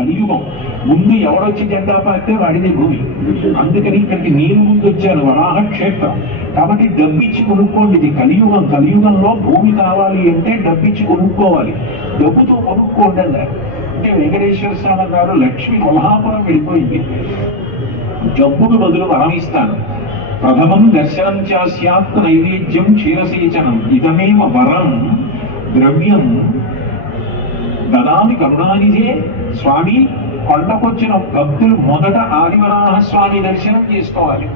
కలియుగం. ముందు ఎవరొచ్చి జెండా పారితే వాడిదే భూమి. అందుకని ఇక్కడికి నేను ముందు వచ్చాను, వరాహ క్షేత్రం. కాబట్టి డబ్బిచ్చి కొనుక్కోండి, ఇది కలియుగం. కలియుగంలో భూమి కావాలి అంటే డబ్బిచ్చి కొనుక్కోవాలి, డబ్బుతో కొనుక్కోండి అన్నారు. అంటే వెంకటేశ్వర స్వామి గారు లక్ష్మి కొల్హాపురం వెళ్ళిపోయింది, జబ్బుకు బదులు వరం ఇస్తాను, ప్రథమం దర్శనం చాస్యాత్ నైవేద్యం క్షీరసేచనం ఇదమేవ వరం ద్రవ్యం దదామి కరుణానిధే. స్వామి, కొండకొచ్చిన భక్తులు మొదట ఆదివరాహస్వామి దర్శనం చేసుకోవాలి,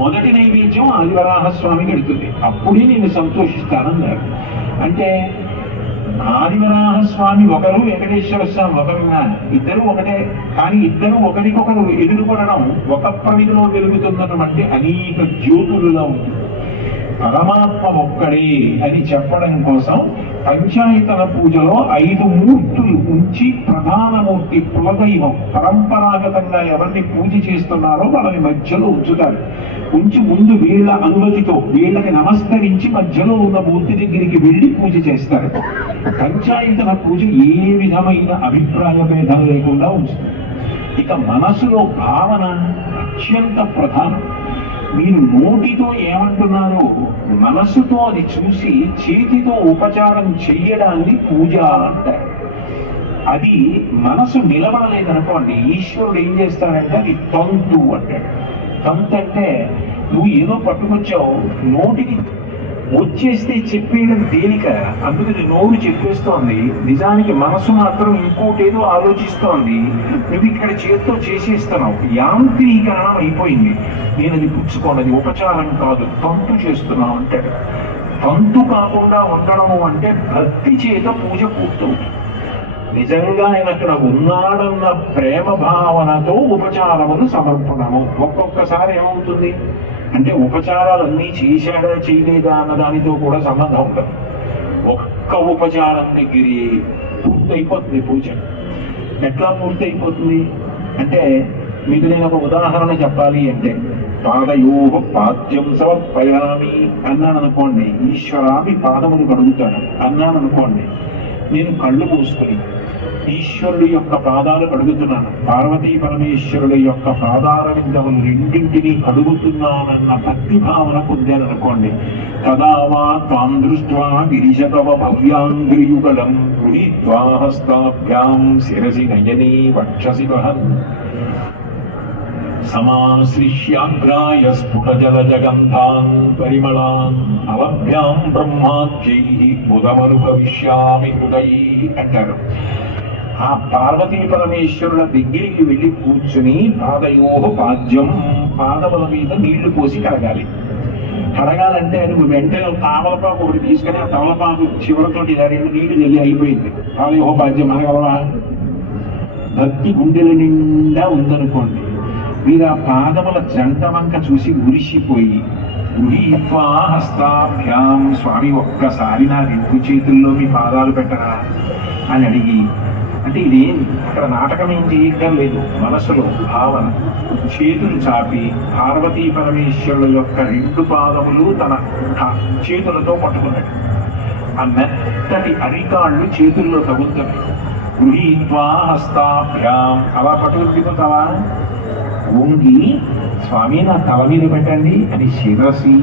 మొదటి నైవేద్యం ఆదివరాహస్వామికి వెళుతుంది, అప్పుడే నేను సంతోషిస్తానన్నారు. అంటే ఆదివరాహస్వామి ఒకరు, వెంకటేశ్వర స్వామి ఒకరున్నా, ఇద్దరు ఒకటే. కానీ ఇద్దరు ఒకరికొకరు ఎదురుపడడం ఒక ప్రమిదిలో వెలుగుతున్నటువంటి అనేక జ్యోతులుగా ఉంది. పరమాత్మ ఒక్కడే అని చెప్పడం కోసం పంచాయతన పూజలో 5 మూర్తులు ఉంచి ప్రధానమూర్తి కులదైవం పరంపరాగతంగా ఎవరిని పూజ చేస్తున్నారో వాళ్ళని మధ్యలో ఉంచుతారు. ఉంచి ముందు వీళ్ళ అనుమతితో వీళ్ళకి నమస్కరించి మధ్యలో ఉన్న మూర్తి దగ్గరికి వెళ్ళి పూజ చేస్తారు. పంచాయతన పూజ ఏ విధమైన అభిప్రాయ భేదం లేకుండా ఉంచుతుంది. ఇక మనసులో భావన అత్యంత ప్రధానం. మీరు నోటితో ఏమంటున్నారో మనసుతో అది చూసి చేతితో ఉపచారం చెయ్యడాన్ని పూజ అంటారు. అది మనసు నిలబడలేదనుకోండి, ఈశ్వరుడు ఏం చేస్తాడంటే అది తంతు అంటాడు. తంతు అంటే నువ్వు ఏదో పట్టుకొచ్చావు, నోటికి వచ్చేస్తే చెప్పేయడం తేలిక, అందుకని నోరు చెప్పేస్తోంది, నిజానికి మనసు మాత్రం ఇంకోటేదో ఆలోచిస్తోంది. నువ్వు ఇక్కడ చేత్తో చేసేస్తున్నావు, యాంత్రీకరణం అయిపోయింది. నేను అది పుచ్చుకోను, అది ఉపచారం కాదు, తంతు చేస్తున్నావు అంటాడు. తంతు కాకుండా ఉండడం అంటే భక్తి చేత పూజ పూర్తవుతుంది. నిజంగా ఆయన అక్కడ ఉన్నాడన్న ప్రేమ భావనతో ఉపచారములు సమర్పణము. ఒక్కొక్కసారి ఏమవుతుంది అంటే ఉపచారాలన్నీ చేశాడా చేయలేదా అన్న దానితో కూడా సంబంధం ఉండదు. ఒక్క ఉపచారం దగ్గర పూర్తయిపోతుంది పూజ. ఎట్లా పూర్తయిపోతుంది అంటే మీకు నేను ఒక ఉదాహరణ చెప్పాలి అంటే, పాదయోహ పాద్యం సమర్పయామి అన్నాను అనుకోండి, ఈశ్వరామి పాదములు కడుగుతాను అన్నాను అనుకోండి, నేను కళ్ళు మూసుకుని ఈశ్వరుడి యొక్క పాదాలు కడుగుతున్నాను, పార్వతీ పరమేశ్వరుడి యొక్క పాదాల విందములు రెండింటినీ కడుగుతున్నానన్న భక్తి భావన పొందాననుకోండి, తదావా త్వాం దృష్ట్వా గిరిశతవ భవ్యాంగ్రియుగళం గృహీత్వా హస్తాభ్యాం శిరసి నయనే వక్షసి వహన్ సమాశ్లిష్యాగ్రాయ స్ఫుటజలజగంధాన్ పరిమళాన్ అవభ్యాం బ్రహ్మాద్యైః బుధమనుభవిష్యామి హృదయైః అంటారు. ఆ పార్వతీ పరమేశ్వరుల దగ్గరికి వెళ్ళి కూర్చుని పాదయోహ పాద్యం, పాదముల మీద నీళ్లు పోసి కడగాలి. కడగాలంటే నువ్వు వెంటనే తమలపాకు ఒకటి తీసుకుని ఆ తమలపాకు చివరితోటి 2 నీళ్లు జల్లి అయిపోయింది. పాదయోహ పాద్యం అనగలవా? భక్తి గుండెల నిండా ఉందనుకోండి, మీరు ఆ పాదముల జంట వంక చూసి మురిసిపోయి గృహీత్వా హస్తాభ్యాం, స్వామి ఒక్కసారి నా 2 చేతుల్లో మీ పాదాలు పెట్టరా అని అడిగి, అంటే ఇదేం అక్కడ నాటకం ఏం చేయడం లేదు, మనసులో భావన, చేతులు చాపి పార్వతీ పరమేశ్వరుల యొక్క 2 పాదములు తన చేతులతో పట్టుకున్నాడు. ఆ మెత్తటి అరికాళ్ళు చేతుల్లో తగులుతున్నాయి. గృహీత్వా హస్తాభ్యాం, అలా పట్టుకుని దిగుతావా? వంగి స్వామి నా తల మీద పెట్టండి అని శిరసి,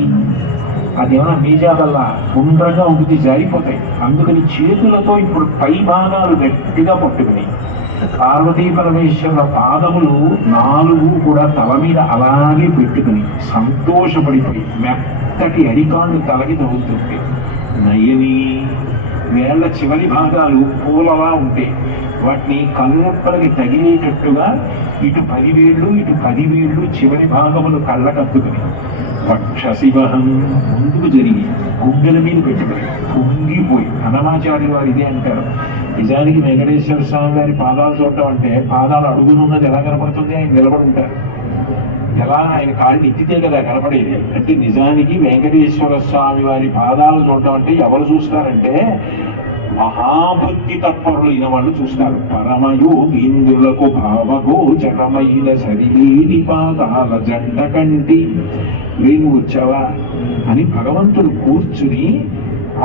అదేమన్నా బీజాలల్లా గుండ్రగా ఉంటుంది, జారిపోతాయి. అందుకని చేతులతో ఇప్పుడు పై భాగాలు గట్టిగా పట్టుకుని పార్వతీ పరమేశ్వరుల పాదములు 4 కూడా తల మీద అలాగే పెట్టుకుని సంతోషపడిపోయి మెత్తటి అరికాళ్ళు తలకి తగులుతుంటే, నయని వేళ్ల చివరి భాగాలు పూలలా ఉంటాయి, వాటిని కళ్ళెప్పలకి తగిలేటట్టుగా ఇటు 10 వేళ్ళు ఇటు 10 వేళ్ళు చివరి భాగములు కళ్ళకత్తుకుని వక్షశివహం ముందుకు జరిగి గుండెల మీద పెట్టుకుని పొంగిపోయి, అన్నమాచార్య వారు ఇదే అంటారు. నిజానికి వెంకటేశ్వర స్వామి గారి పాదాలు చూడటం అంటే పాదాలు అడుగునున్నది ఎలా కనపడుతుంది? ఆయన నిలబడి ఉంటారు, ఎలా ఆయన కాళ్ళు ఎత్తితే కదా కనపడేది. అంటే నిజానికి వెంకటేశ్వర స్వామి వారి పాదాలు చూడటం అంటే ఎవరు చూస్తారంటే మహాభక్తి తత్పరులైన వాళ్ళు చూస్తారు. పరమయోగీంద్రులకు భావగోచరమైన సరిలేని పాదాల జంట కంటి వేణు వచ్చావా అని భగవంతుడు కూర్చుని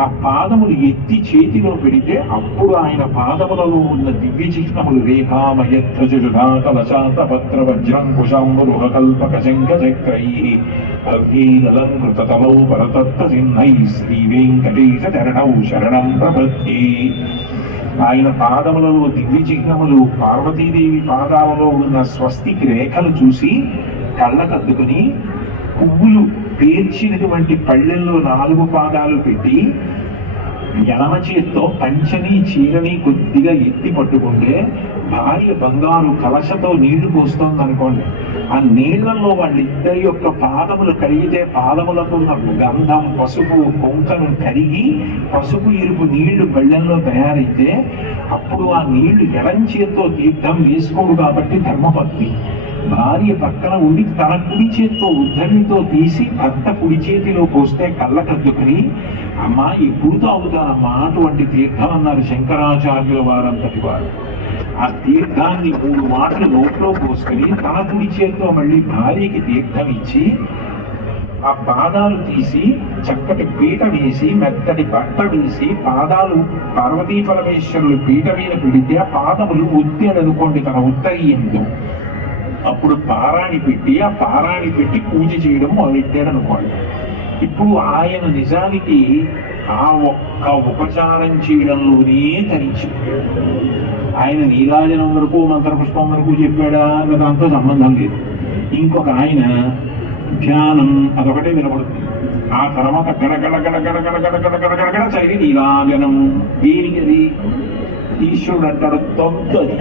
ఆ పాదములు ఎత్తి చేతిలో పెడితే అప్పుడు ఆయన పాదములలో ఉన్న దివ్య చిహ్నములు రేఖామయత్రజుధాకలశాత పత్ర వజ్రం కుశాంబురుహ కల్పక శంఖ చక్రై అవ్యేదలంకృత తలౌ పరతత్వ చిహ్నై శ్రీ వెంకటేశ చరణౌ శరణం ప్రపద్యే. ఆయన పాదములలో దివ్య చిహ్నములు, పార్వతీదేవి పాదాలలో ఉన్న స్వస్తికి రేఖలు చూసి కళ్ళకద్దుకుని పువ్వులు పేర్చినటువంటి పళ్ళెల్లో 4 పాదాలు పెట్టి ఎడమ చేత్తో పంచని చీరని కొద్దిగా ఎత్తి పట్టుకుంటే భార్య బంగారు కలశతో నీళ్లు పోస్తోంది అనుకోండి. ఆ నీళ్లలో వాళ్ళిద్దరి యొక్క పాదములు కడిగితే పాదములకు ఉన్న గంధం, పసుపు, కుంకను కరిగి పసుపు ఎరుపు నీళ్లు పళ్ళెంలో తయారైతే అప్పుడు ఆ నీళ్లు ఎడం చేత్తో తీర్థం వేసుకోడు కాబట్టి ధర్మపత్ని. భార్య పక్కన ఉండి తన కుడి చేతితో ఉద్ధరితో తీసి భర్త కుడి చేతిలో పోస్తే కళ్ళకద్దుకుని అమ్మా ఎప్పుడు తాగుతానమ్మా అటువంటి తీర్థం అన్నారు శంకరాచార్యుల వారంతటి వారు. ఆ తీర్థాన్ని 3 మాటలు నోట్లో పోసుకుని తన కుడి చేతితో మళ్ళీ భార్యకి తీర్థం ఇచ్చి ఆ పాదాలు తీసి చక్కటి పీట వేసి మెత్తటి బట్ట వేసి పాదాలు పార్వతీ పరమేశ్వరులు పీట మీద పెడితే ఆ పాదములు ఒత్తిడనుకోండి తన ఉత్తరీయంతో. అప్పుడు పారాణి పెట్టి ఆ పారాణి పెట్టి పూజ చేయడం మొదలెట్టాడనుకోండి. ఇప్పుడు ఆయన నిజానికి ఆ ఒక్క ఉపచారం చేయడంలోనే తరించి ఆయన నీరాజనం వరకు మంత్రపుష్పం వరకు చెప్పాడా అన్న దాంతో సంబంధం లేదు. ఇంకొక ఆయన ధ్యానం అదొకటే వినపడుతుంది. ఆ తర్వాత గడగడ గడగడ గడగడ గడగడ గడగడ చదివి నీరాజనం. దీనికి అది ఈశ్వరుడు అంటాడు తొందరి.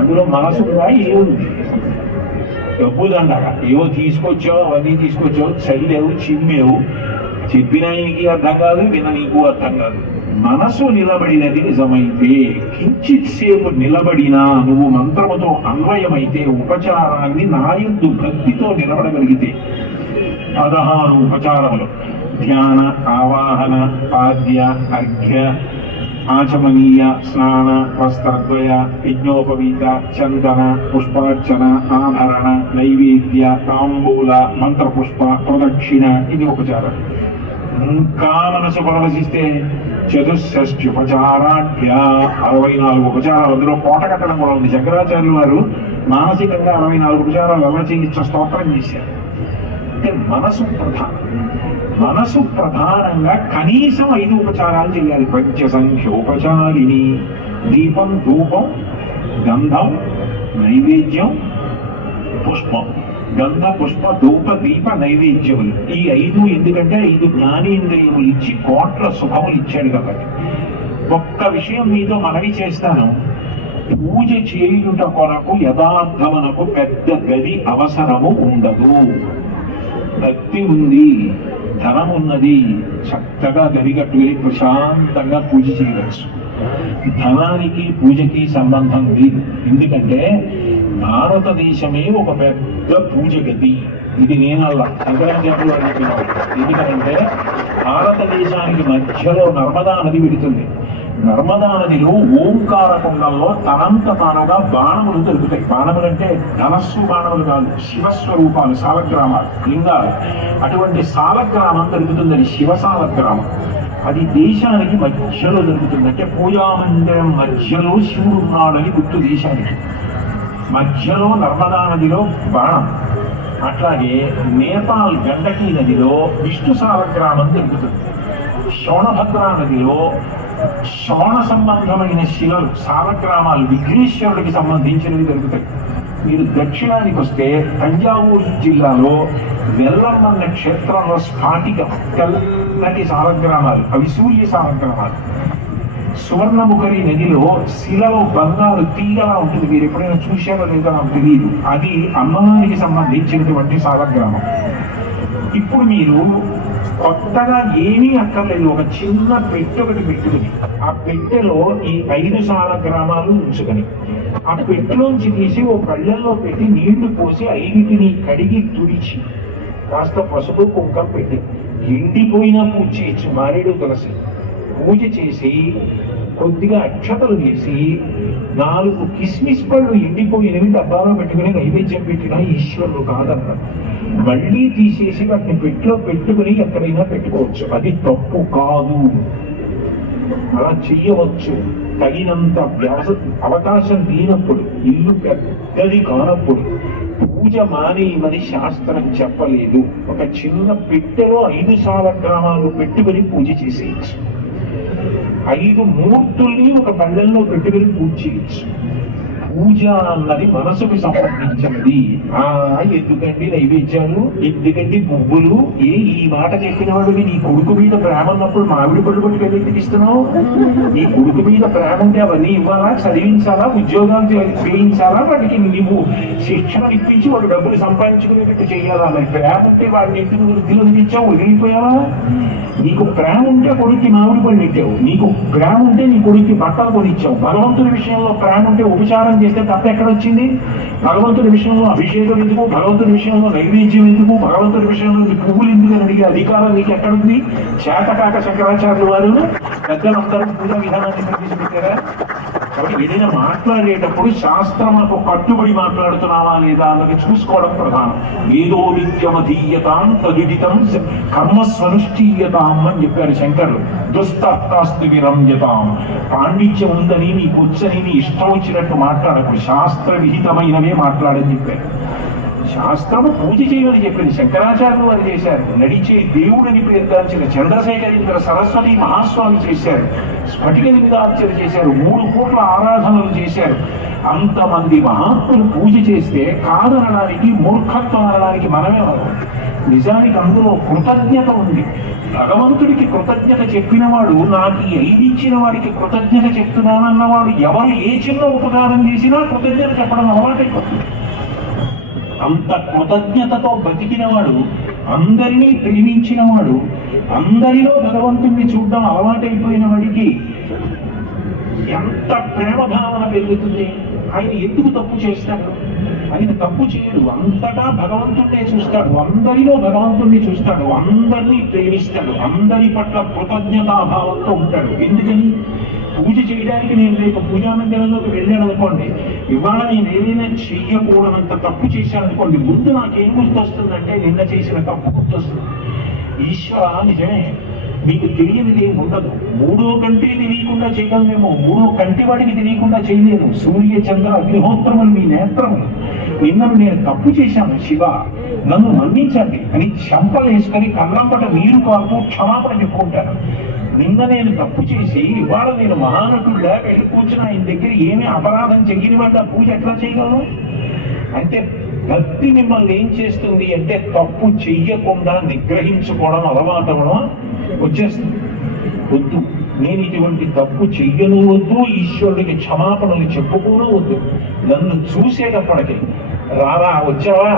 అందులో మనసుగా ఏముంది? డబ్బు దండగా ఏవో తీసుకొచ్చావు, అవన్నీ తీసుకొచ్చావు, చదివావు, చిమ్మేవు, చెప్పిన ఆయనకి అర్థం కాదు, విన నీకు అర్థం కాదు. మనసు నిలబడినది నిజమైతే, కించిత్ సేపు నిలబడినా నువ్వు మంత్రముతో అన్వయమైతే, ఉపచారాన్ని నాయందు భక్తితో నిలబడగలిగితే 16 ఉపచారములు ధ్యాన, ఆవాహన, పాద్య, అర్ఘ్య, ఆచమనీయ, స్నాన, వస్త్రద్వయ, యజ్ఞోపవీత, చందన, పుష్పార్చన, ఆభరణ, నైవేద్య, తాంబూల, మంత్రపుష్ప, ప్రదక్షిణ, ఇది ఉపచారం. ఇంకా మనసు పరవశిస్తే 64 ఉపచారాఢ్య 64 ఉపచారాలు. అందులో కోట కట్టడం కూడా ఉంది. శంకరాచార్యులు వారు మానసికంగా 64 ఉపచారాలు ఎలా చేయించ స్తోత్రం చేశారు. అంటే మనసు ప్రధానం. మనసు ప్రధానంగా కనీసం 5 ఉపచారాలు చేయాలి. పంచసంఖ్యోపచారిణి దీపం, ధూపం, గంధం, నైవేద్యం, పుష్పం. గంధ, పుష్ప, ధూప, దీప, నైవేద్యములు. ఈ 5 ఎందుకంటే 5 జ్ఞానేంద్రియములు ఇచ్చి కోట్ల సుఖములు ఇచ్చాడు కాబట్టి. ఒక్క విషయం మీతో మనవి చేస్తాను. పూజ చేయుట కొరకు యథార్థమునకు పెద్ద గది అవసరము ఉండదు. భక్తి ఉంది, ధనం ఉన్నది, చక్కగా గదిగట్టు వెళ్ళి ప్రశాంతంగా పూజ చేయవచ్చు. ధనానికి పూజకి సంబంధం లేదు. ఎందుకంటే భారతదేశమే ఒక పెద్ద పూజ గది. ఇది నేనల్లా శంకరాచార్యులు వారు చెప్పినారు. ఎందుకంటే భారతదేశానికి మధ్యలో నర్మదా నది విడుతుంది. నర్మదా నదిలో ఓంకార కుండంలో తనంత తానుగా బాణములు దొరుకుతాయి. బాణములు అంటే ధనస్సు బాణములు కాదు, శివస్వరూపాలు, సాలగ్రామాలు, లింగాలు. అటువంటి సాలగ్రామం దొరుకుతుంది. అది శివసాలగ్రామం. అది దేశానికి మధ్యలో దొరుకుతుంది. అంటే పూజామందిరం మధ్యలో శివుడు ఉన్నాడని గుర్తు దేశానికి. మధ్యలో నర్మదా నదిలో బాణం. అట్లాగే నేపాల్ గండకీ నదిలో విష్ణు సాలగ్రామం దొరుకుతుంది. శోణభద్రా నదిలో శోణ సంబంధమైన శిలలు, సాలగ్రామాలు, విఘ్నేశ్వరుడికి సంబంధించినవి దొరుకుతాయి. మీరు దక్షిణానికి వస్తే తంజావూరు జిల్లాలో వెల్లమన్న క్షేత్రంలో స్ఫాటికం, తెల్లటి సాలగ్రామాలు, అవి సూర్య సాలగ్రామాలు. సువర్ణముఖరి నదిలో శిలలో బంగారు తీగలా ఉంటుంది. మీరు ఎప్పుడైనా చూశారో లేదో నాకు తెలియదు. అది అమ్మవారికి సంబంధించినటువంటి సాలగ్రామం. ఇప్పుడు మీరు కొత్తగా ఏమీ అక్కర్లేదు. ఒక చిన్న పెట్టె ఒకటి పెట్టుకుని ఆ పెట్టెలో ఈ 5 సాలగ్రామాలు ఉంచుకొని ఆ పెట్టెలోంచి తీసి ఓ పళ్ళెల్లో పెట్టి నీళ్లు పోసి 5టిని కడిగి తుడిచి కాస్త పసుపు కుంకం పెట్టి ఎండిపోయినా పూజ చేయొచ్చు. మారేడు తులసి పూజ చేసి కొద్దిగా అక్షతలు వేసి 4 కిస్మిస్ పళ్ళు ఎండిపోయినవి డబ్బాలో పెట్టుకుని నైవేద్యం పెట్టినా ఈశ్వరుడు కాదన్నాడు. మళ్ళీ తీసేసి వాటిని పెట్టిలో పెట్టుకుని ఎక్కడైనా పెట్టుకోవచ్చు, అది తప్పు కాదు. అలా చెయ్యవచ్చు. తగినంత అవకాశం లేనప్పుడు, ఇల్లు పెద్దది కానప్పుడు పూజ మానేయమని శాస్త్రం చెప్పలేదు. ఒక చిన్న పెట్టెలో 5 సాలగ్రామాలు పెట్టుకుని పూజ చేసేయచ్చు. 5 మూర్తుల్ని ఒక పళ్ళెల్లో పెట్టుకుని పూజ చేయొచ్చు. పూజ అన్నది మనసుకు సంబంధించినది. ఎందుకండి నైవేద్యాలు, ఎందుకండి పువ్వులు? ఈ మాట చెప్పిన వాడివి నీ కొడుకు మీద ప్రేమ ఉన్నప్పుడు మామిడి పళ్ళు పట్టుకెళ్ళి ఇస్తున్నావు. నీ కొడుకు మీద ప్రేమ ఉంటే అవన్నీ ఇవ్వాలా, చదివించాలా, ఉద్యోగాలు చేయించాలా, వాడికి నువ్వు శిక్షణ ఇప్పించి వాడు డబ్బులు సంపాదించుకునేటట్టు చేయాలా? మరి ప్రేమ ఉంటే వాడిని ఇంటికి వృద్ధిలో ఇచ్చావు, వదిలిపోయావా? నీకు ప్రేమ ఉంటే కొడుక్కి మామిడి పళ్ళు ఇచ్చావు, నీకు ప్రేమ ఉంటే నీ కొడుక్కి బట్టలు కొనిచ్చావు. భగవంతుడి విషయంలో ప్రేమ ఉంటే ఉపచారం చేస్తే తప్ప ఎక్కడ వచ్చింది? భగవంతుడి విషయంలో అభిషేకం ఎందుకు, భగవంతుడి విషయంలో నైవేద్యం ఎందుకు, భగవంతుడి విషయంలో నీ పువ్వులు ఎందుకు అని అడిగే అధికారం నీకు ఎక్కడుంది? చేతకాక శంకరాచార్యులు వారు పెద్దలందరూ పూజా విధానాన్ని ప్రవేశపెట్టారా? కాబట్టి ఏదైనా మాట్లాడేటప్పుడు శాస్త్రములకు కట్టుబడి మాట్లాడుతున్నావా లేదా అన్నది చూసుకోవడం ప్రధానం. వేదో నిత్యమధీయతాం తదుదితం కర్మస్వనుష్ఠీయతాం అని చెప్పారు శంకరులు. దుస్తత్తాస్తు విరంజతాం. పాండిత్యం ఉందని నీ కూర్చొని నీ ఇష్టం వచ్చినట్టు మాట్లాడకు, శాస్త్ర విహితమైనవే మాట్లాడని చెప్పారు. శాస్త్రము పూజ చేయమని చెప్పింది. శంకరాచార్యులు వారు చేశారు. నడిచే దేవుడిని పేర్కొంచిన చంద్రశేఖరేంద్ర సరస్వతి మహాస్వామి చేశారు. స్ఫటిక లింగార్చన చేశారు. 3 కోట్ల ఆరాధనలు చేశారు. అంతమంది మహాత్ములు పూజ చేస్తే కాదనడానికి, మూర్ఖత్వం అనడానికి మనమే వరం. నిజానికి అందులో కృతజ్ఞత ఉంది. భగవంతుడికి కృతజ్ఞత చెప్పినవాడు, నాకు ఈ 5 ఇచ్చిన వాడికి కృతజ్ఞత చెప్తున్నానన్నవాడు ఎవరు ఏ చిన్న ఉపకారం చేసినా కృతజ్ఞత చెప్పడం అలవాటైపోతుంది. అంత కృతజ్ఞతతో బతికినవాడు, అందరినీ ప్రేమించినవాడు, అందరిలో భగవంతుణ్ణి చూడడం అలవాటైపోయిన వాడికి ఎంత ప్రేమ భావన పెరుగుతుంది. ఆయన ఎందుకు తప్పు చేస్తాడు? ఆయన తప్పు చేయడు. అంతటా భగవంతుడే చూస్తాడు, అందరిలో భగవంతుణ్ణి చూస్తాడు, అందరినీ ప్రేమిస్తాడు, అందరి పట్ల కృతజ్ఞతాభావంతో ఉంటాడు. ఎందుకని? పూజ చేయడానికి నేను రేపు పూజా మందిరంలోకి వెళ్ళాను అనుకోండి, ఇవాళ నేను ఏదైనా చెయ్యకూడనంత తప్పు చేశాను అనుకోండి, ముందు నాకేం గుర్తొస్తుందంటే నిన్న చేసిన తప్పు గుర్తొస్తుంది. ఈశ్వర నిజమే, మీకు తెలియనిది ఉండదు. 3వ కంటి తెలియకుండా చేయగలమేమో, 3వ కంటి వాడికి తెలియకుండా చేయలేను. సూర్య చంద్ర అగ్నిహోత్రములు మీ నేత్రములు. నిన్నను నేను తప్పు చేశాను శివ, నన్ను మన్నించండి అని చెంపలు వేసుకొని కళ్ళంపట నీరు కారుతూ క్షమాపణ చెప్పుకుంటాను. నిన్న నేను తప్పు చేసి ఇవాళ నేను మహానటుడిగా వెళ్ళి కూర్చుని ఆయన దగ్గర ఏమీ అపరాధం చెయ్యని వాడు ఆ పూజ ఎట్లా చేయగలను? అంటే భక్తి మిమ్మల్ని ఏం చేస్తుంది అంటే తప్పు చెయ్యకుండా నిగ్రహించుకోవడం అలవాటవడం వచ్చేస్తుంది. వద్దు, నేను ఇటువంటి తప్పు చెయ్యను వద్దు, ఈశ్వరుడికి క్షమాపణలు చెప్పుకోను వద్దు. నన్ను చూసేటప్పటికి రారా వచ్చావా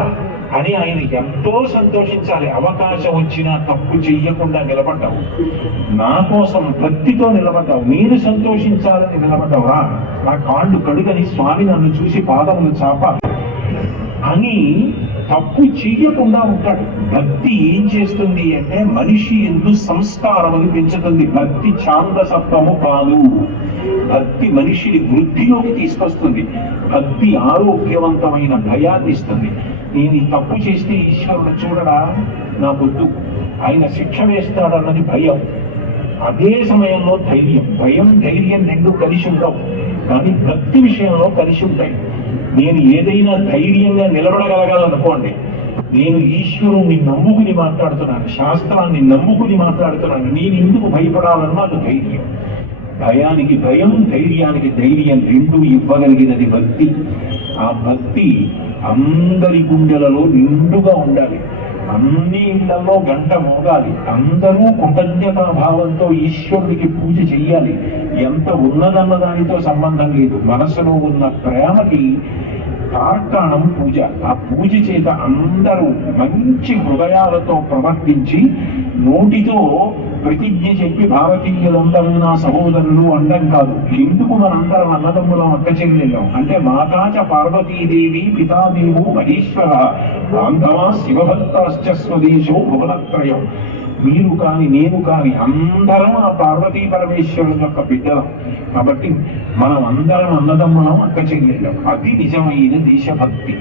అని ఆయన ఎంతో సంతోషించాలి. అవకాశం వచ్చినా తప్పు చెయ్యకుండా నిలబడ్డావు, నా కోసం భక్తితో నిలబడ్డావు, నేను సంతోషించాలని నిలబడ్డావు, రా నా కాళ్ళు కడుగని స్వామి నన్ను చూసి పాదములు చాపాలి అని తప్పు చెయ్యకుండా ఉంటాడు. భక్తి ఏం చేస్తుంది అంటే మనిషి ఎందు సంస్కారములు పెంచుతుంది. భక్తి ఛాందసత్వము కాదు, భక్తి మనిషిని వృద్ధిలోకి తీసుకొస్తుంది. భక్తి ఆరోగ్యవంతమైన భయాన్ని ఇస్తుంది. నేను ఈ తప్పు చేస్తే ఈశ్వరుడు చూడడా, నా వద్దు, ఆయన శిక్ష వేస్తాడన్నది భయం. అదే సమయంలో ధైర్యం. భయం ధైర్యం రెండు కలిసి ఉండవు, కానీ భక్తి విషయంలో కలిసి ఉంటాయి. నేను ఏదైనా ధైర్యంగా నిలబడగలగాలనుకోండి, నేను ఈశ్వరుణ్ణి నమ్ముకుని మాట్లాడుతున్నాను, శాస్త్రాన్ని నమ్ముకుని మాట్లాడుతున్నాను, నేను ఎందుకు భయపడాలన్నా అది ధైర్యం. భయానికి భయం, ధైర్యానికి ధైర్యం రెండు ఇవ్వగలిగినది భక్తి. ఆ భక్తి అందరి గుండెలలో నిండుగా ఉండాలి. అన్ని ఇళ్లలో గంట మోగాలి. అందరూ కృతజ్ఞతా భావంతో ఈశ్వరుడికి పూజ చెయ్యాలి. ఎంత ఉన్నదన్న దానితో సంబంధం లేదు, మనసులో ఉన్న ప్రేమకి తార్కాణం పూజ. ఆ పూజ చేత అందరూ మంచి హృదయాలతో ప్రవర్తించి నోటితో ప్రతిజ్ఞ చెప్పి భారతీయులందరూ నా సహోదరులు అండం కాదు. ఎందుకు మనందరం అన్నదమ్ములం, అక్క చెల్లెళ్ళం అంటే మాతాచ పార్వతీదేవి పితాదేవు మహేశ్వర బాంధవా శివభక్తాశ్చ స్వదేశో భువనత్రయం. మీరు కాని నేను కాని అందరం ఆ పార్వతీ పరమేశ్వరుని యొక్క బిడ్డలం. కాబట్టి మనం అందరం అన్నదమ్మలం, అక్క చెల్లెళ్ళం. అది నిజమైన దేశభక్తి.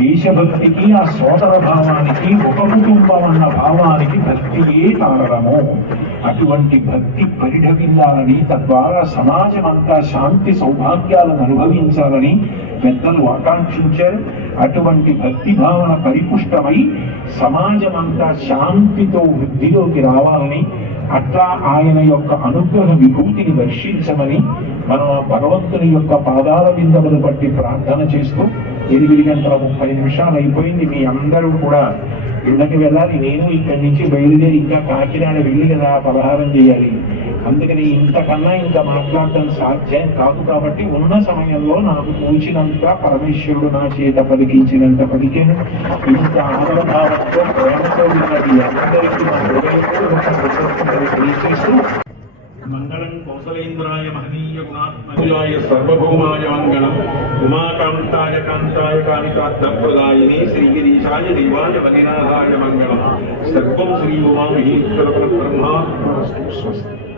దేశభక్తికి, ఆ సోదర భావానికి, ఒక కుటుంబం అన్న భావానికి భక్తియే కారణము. అటువంటి భక్తి పరిఢవిల్లాలని, తద్వారా సమాజం అంతా శాంతి సౌభాగ్యాలను అనుభవించాలని పెద్దలు ఆకాంక్షించారు. అటువంటి భక్తి భావన పరిపుష్టమై సమాజం అంతా శాంతితో వృద్ధిలోకి రావాలని, అట్లా ఆయన యొక్క అనుగ్రహ విభూతిని వర్షించమని మనం ఆ భగవంతుని యొక్క పాదాల బిందములు బట్టి ప్రార్థన చేస్తూ 8:30 అయిపోయింది. మీ అందరూ కూడా ఇళ్ళకి వెళ్ళాలి. నేను ఇక్కడి నుంచి బయలుదేరి ఇంకా కాకినాడ వెళ్ళి కదా పలహారం చేయాలి. అందుకని ఇంతకన్నా ఇంకా మాట్లాడటం సాధ్యం కాదు. కాబట్టి ఉన్న సమయంలో నాకు తోచినంత పరమేశ్వరుడు నా చేత పలికించినంత పలికాను. ఇంత ఆదరభావంతో ప్రేమతో ఉన్నది అందరికీ నా హృదయపూర్వక తెలియజేస్తూ మంగళం కౌసలేంద్రాయ మహనీయ గుణాత్మజాయ సర్వభౌమాయ మంగళం ఉమాకాంతాయ కాంతాయ కామితార్థప్రదాయిని శ్రీగిరీశాయ దేవాయ పతినాథాయ మంగళం. సర్వం శ్రీ ఉమామహేశ్వర పరబ్రహ్మార్పణమస్తు. స్వస్తి.